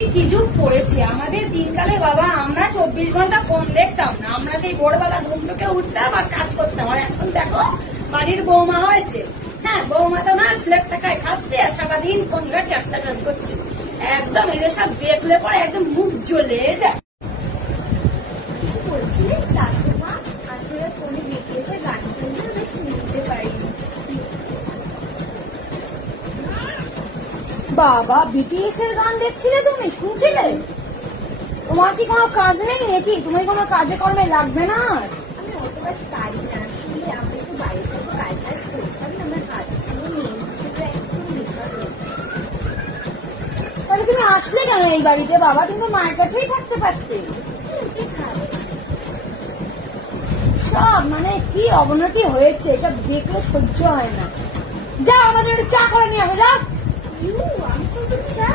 কি যুগ পড়েছে আমাদের দিনকালে বাবা, আমরা 24 ঘন্টা ফোন দেখতাম না, আমরা সেই ভোরবেলা ঘুম থেকে উঠতাম আর কাজ করতাম। আর এখন দেখো বাড়ির বৌমা হয়েছে, হ্যাঁ বৌমা তো না ছেলের টাকায় খাচ্ছে আর সারাদিন ফোন ঘাট চারটা চার করছে। একদম এদের সব দেখলে পরে একদম মুখ জ্বলে যায়। বলছিলেন কাকিমা আসলে ফোনে দেখিয়েছে গান শুনতে শুনতে পারিনি। বাবা বিটিএস এর গান দেখছিলে তুমি, শুনছিলে? তোমার কি কোনো কাজ নেই নাকি? তুমি কোনো কাজে কর্মে লাগবে না? আমি অত কাজ পারি না, আসলে আমি একটু বাড়ি থেকে কাজ করতাম না, আমার হাতগুলো নেই, সেটা একদম বেকার হয়ে যায়। তাহলে তুমি আসলে কেন এই বাড়িতে বাবা? তুমি তো মায়ের কাছেই থাকতে পারতে। সব মানে কি অবনতি হয়েছে, সব দেখলে সহ্য হয় না। যাও আমাদের একটু চা করে নিয়ে আসো, যাও। আমি তো চা